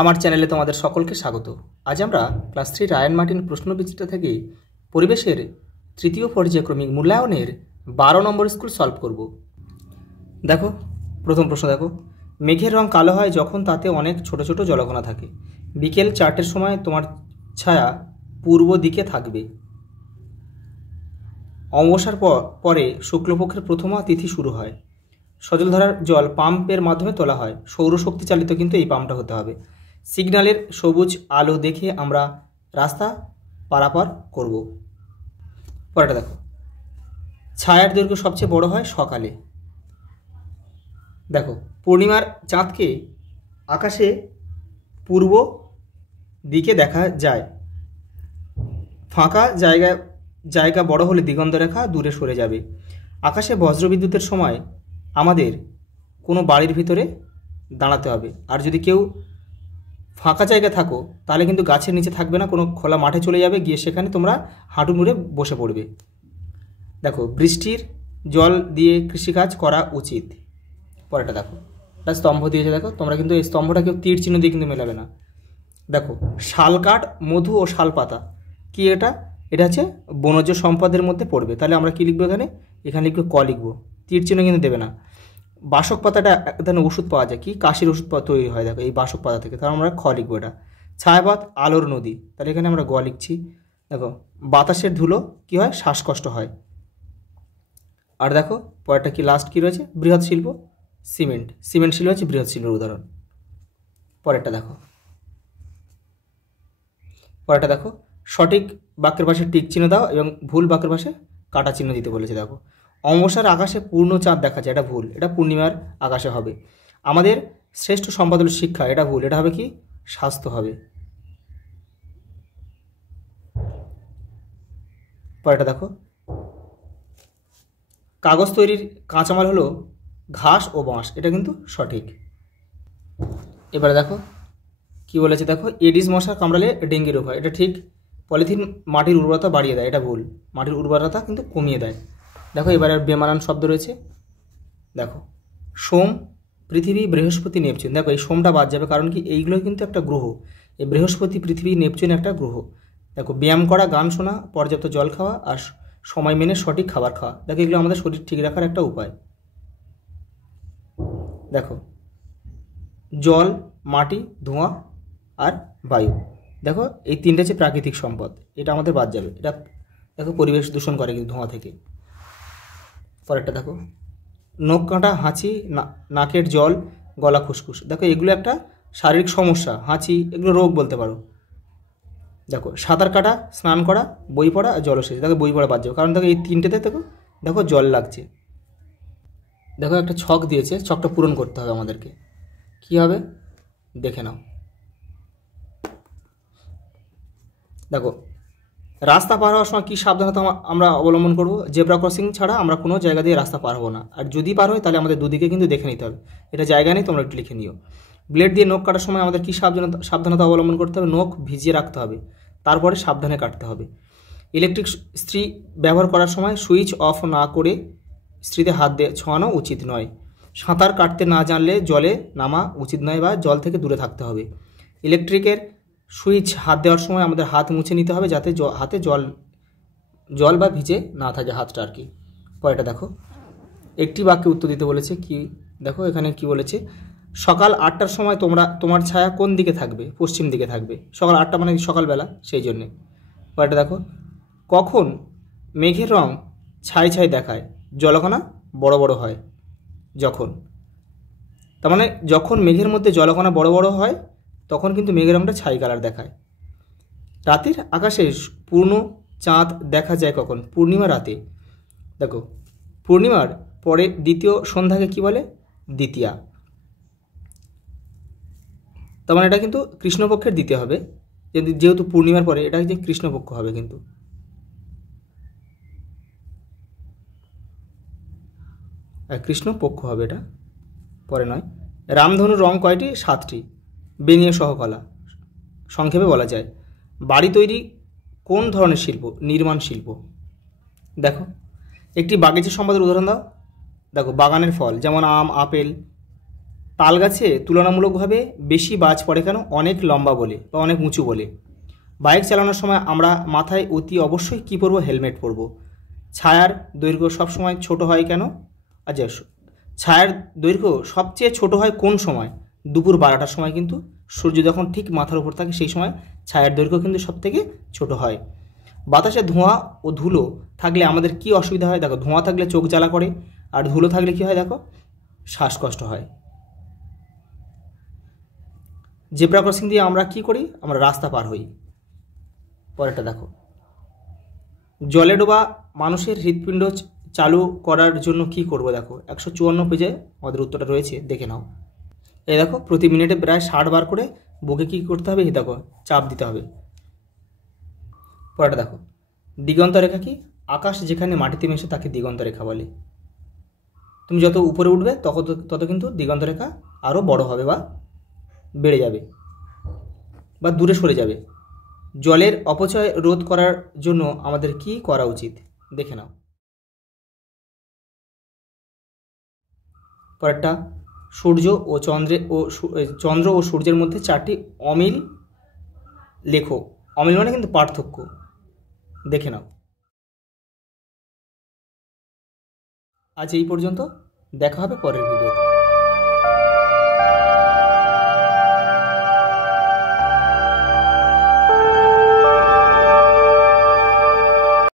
আমার চ্যানেলে তোমাদের সকলকে স্বাগত। আজ আমরা ক্লাস 3 রায়ান মার্টিন প্রশ্নবিচিত্রা থেকে পরিবেশের তৃতীয় পর্যায়ক্রমিক মূল্যায়নের 12 নম্বর স্কুল সলভ করব। দেখো প্রথম প্রশ্ন, দেখো মেঘের রং কালো হয় যখন তাতে অনেক ছোট ছোট জলকণা থাকে। বিকেল 4টের সময় তোমার ছায়া পূর্ব দিকে থাকবে। অমাবস্যার পরে শুক্লপক্ষের প্রথমা তিথি শুরু হয়। সজলধারার জল পাম্পের মাধ্যমে তোলা হয়। সৌরশক্তি চালিত কিন্তু এই পাম্পটা হতে হবে। সিগন্যালের সবুজ আলো দেখে আমরা রাস্তা পারাপার করব। পরেরটা দেখো, ছায়ার দৈর্ঘ্য সবচেয়ে বড় হয় সকালে। দেখো পূর্ণিমার চাঁদকে আকাশে পূর্ব দিকে দেখা যায়। ফাঁকা জায়গা বড় হলে দিগন্ত রেখা দূরে সরে যাবে। আকাশে বজ্রবিদ্যুতের সময় আমাদের কোনো বাড়ির ভিতরে দাঁড়াতে হবে। আর যদি কেউ ফাঁকা জায়গায় থাকো তাহলে কিন্তু গাছের নিচে থাকবে না, কোনো খোলা মাঠে চলে যাবে, গিয়ে সেখানে তোমরা হাঁটু মুড়ে বসে পড়বে। দেখো বৃষ্টির জল দিয়ে কৃষিকাজ করা উচিত। পরেরটা দেখো, একটা স্তম্ভ দিয়েছে, দেখো তোমরা কিন্তু এই স্তম্ভটা কেউ তীর চিহ্ন দিয়ে কিন্তু মেলাবে না। দেখো শালকাঠ, মধু ও শালপাতা কি এটা? এটা হচ্ছে বনজ সম্পদের মধ্যে পড়বে। তাহলে আমরা কি লিখবো এখানে? এখানে লিখবো ক লিখবো, তীর চিহ্ন কিন্তু দেবে না। বাসক পাতাটা এক ধরনের ওষুধ পাওয়া যায়, কি কাশির ওষুধ তৈরি হয় দেখো এই বাসক পাতা থেকে, তাহলে আমরা খ লিখবো এটা। ছায়াপথ আলোর নদী, তাহলে এখানে আমরা গ লিখছি। দেখো বাতাসের ধুলো কি হয়? শ্বাসকষ্ট হয়। আর দেখো পরেরটা কি লাস্ট কি রয়েছে? বৃহৎ শিল্প সিমেন্ট শিল্প হচ্ছে বৃহৎ শিল্পের উদাহরণ। পরেরটা দেখো সঠিক বাক্যের পাশে টিক চিহ্ন দাও এবং ভুল বাক্যের পাশে কাটা চিহ্ন দিতে বলেছে। দেখো অমাবস্যার আকাশে পূর্ণ চাঁদ দেখা যায়, এটা ভুল, এটা পূর্ণিমার আকাশে হবে। আমাদের শ্রেষ্ঠ সম্পদ হলো শিক্ষা, এটা ভুল, এটা হবে কি? স্বাস্থ্য হবে। পরেরটা দেখো, কাগজ তৈরির কাঁচামাল হলো ঘাস ও বাঁশ, এটা কিন্তু সঠিক। এবারে দেখো কি বলেছে, দেখো এডিস মশা কামড়ালে ডেঙ্গি রোগ হয়, এটা ঠিক। পলিথিন মাটির উর্বরতা বাড়িয়ে দেয়, এটা ভুল, মাটির উর্বরতা কিন্তু কমিয়ে দেয়। দেখো এবারে বেমানান শব্দ রয়েছে। দেখো সোম, পৃথিবী, বৃহস্পতি, নেপচুন। দেখো এই সোমটা বাদ যাবে, কারণ কি এইগুলো কিন্তু একটা গ্রহ, এই বৃহস্পতি, পৃথিবী, নেপচুন একটা গ্রহ। দেখো ব্যায়াম করা, গান শোনা, পর্যাপ্ত জল খাওয়া আর সময় মেনে সঠিক খাবার খাওয়া, দেখো এগুলো আমাদের শরীর ঠিক রাখার একটা উপায়। দেখো জল, মাটি, ধোঁয়া আর বায়ু, দেখো এই তিনটে হচ্ছে প্রাকৃতিক সম্পদ, এটা আমাদের বাদ যাবে। এটা দেখো পরিবেশ দূষণ করে কিন্তু ধোঁয়া থেকে। পরেরটা দেখো নখ কাঁটা, হাঁচি, নাকের জল, গলা খুসখুস, দেখো এগুলো একটা শারীরিক সমস্যা, হাঁচি এগুলো রোগ বলতে পারো। দেখো সাঁতার কাটা, স্নান করা, বই পড়া আর জলসেচ, দেখো বই পড়া বাদ যাবে, কারণ দেখো এই তিনটেতে দেখো জল লাগছে। দেখো একটা ছক দিয়েছে, ছকটা পূরণ করতে হবে আমাদেরকে, কি হবে দেখে নাও। দেখো রাস্তা পার হওয়ার সময় কী সাবধানতা আমরা অবলম্বন করব? জেব্রা ক্রসিং ছাড়া আমরা কোনো জায়গা দিয়ে রাস্তা পার হবো না, আর যদি পার হয় তাহলে আমাদের দুদিকে কিন্তু দেখে নিতে হবে, এটা জায়গা নেই, তোমরা একটু লিখে নিও। ব্লেড দিয়ে নখ কাটার সময় আমাদের কী সাবধানতা অবলম্বন করতে হবে? নখ ভিজিয়ে রাখতে হবে, তারপরে সাবধানে কাটতে হবে। ইলেকট্রিক ইস্ত্রি ব্যবহার করার সময় সুইচ অফ না করে ইস্ত্রিতে হাত দিয়ে ছোঁয়ানো উচিত নয়। সাঁতার কাটতে না জানলে জলে নামা উচিত নয় বা জল থেকে দূরে থাকতে হবে। ইলেকট্রিকের সুইচ হাত দেওয়ার সময় আমাদের হাত মুছে নিতে হবে, যাতে হাতে জল বা ভিজে না থাকে হাতটা আর কি। পরেরটা দেখো একটি বাক্যে উত্তর দিতে বলেছে, কি দেখো এখানে কি বলেছে? সকাল 8টার সময় তোমার ছায়া কোন দিকে থাকবে? পশ্চিম দিকে থাকবে। সকাল 8টা মানে সকালবেলা, সেই জন্যে। পরেরটা দেখো কখন মেঘের রং ছাই ছাই দেখায়? জলকণা বড় বড় হয় যখন, তার মানে যখন মেঘের মধ্যে জলকণা বড় বড় হয় তখন কিন্তু মেঘের রংটা ছাই কালার দেখায়। রাতের আকাশে পূর্ণ চাঁদ দেখা যায় কখন? পূর্ণিমা রাতে। দেখো পূর্ণিমার পরে দ্বিতীয় সন্ধ্যাকে কি বলে? দ্বিতীয়া। তার মানে এটা কিন্তু কৃষ্ণপক্ষের দিতে হবে, যেহেতু পূর্ণিমার পরে এটা যে কৃষ্ণপক্ষ হবে কিন্তু। কৃষ্ণপক্ষ হবে, এটা পরে নয়। রামধনুর রং কয়টি? 7টি। বেনিয়ে সহকলা সংক্ষেপে বলা যায়। বাড়ি তৈরি কোন ধরনের শিল্প? নির্মাণ শিল্প। দেখো একটি বাগিচা সম্পদের উদাহরণ দাও। দেখো বাগানের ফল যেমন আম, আপেল, তাল গাছে তুলনামূলকভাবে বেশি বাজ পড়ে কেন? অনেক লম্বা বলে বা অনেক উঁচু বলে। বাইক চালানোর সময় আমরা মাথায় অতি অবশ্যই কী পরবো? হেলমেট পরবো। ছায়ার দৈর্ঘ্য সবসময় ছোট হয় কেন? আচ্ছা, ছায়ার দৈর্ঘ্য সবচেয়ে ছোট হয় কোন সময়? দুপুর 12টার সময়, কিন্তু সূর্য যখন ঠিক মাথার উপর থাকে সেই সময় ছায়ার দৈর্ঘ্য কিন্তু সব থেকে ছোট হয়। বাতাসে ধোঁয়া ও ধুলো থাকলে আমাদের কি অসুবিধা হয়? দেখো, ধোঁয়া থাকলে চোখ জ্বালা করে, আর ধুলো থাকলে কি হয়? দেখো, শ্বাসকষ্ট হয়। জেব্রা ক্রসিং দিয়ে আমরা কি করি? আমরা রাস্তা পার হই। পরেরটা দেখো, জলে ডোবা মানুষের হৃৎপিণ্ড চালু করার জন্য কি করব? দেখো, 154 পেজে আমাদের উত্তরটা রয়েছে, দেখে নাও। এই দেখো, প্রতি মিনিটে প্রায় 60 বার করে বুকে কী করতে হবে? দেখো, চাপ দিতে হবে। পরেরটা দেখো, দিগন্ত রেখা কি? আকাশ যেখানে মাটিতে মেশে তাকে দিগন্ত রেখা বলে। তুমি যত উপরে উঠবে তত কিন্তু দিগন্ত রেখা আরও বড় হবে বা বেড়ে যাবে বা দূরে সরে যাবে। জলের অপচয় রোধ করার জন্য আমাদের কি করা উচিত? দেখে নাও। পরেরটা, সূর্য ও চন্দ্র ও সূর্যের মধ্যে 4টি অমিল লেখো। অমিল মানে কিন্তু পার্থক্য, দেখে নাও। আজ এই পর্যন্ত, দেখা হবে পরের ভিডিওতে।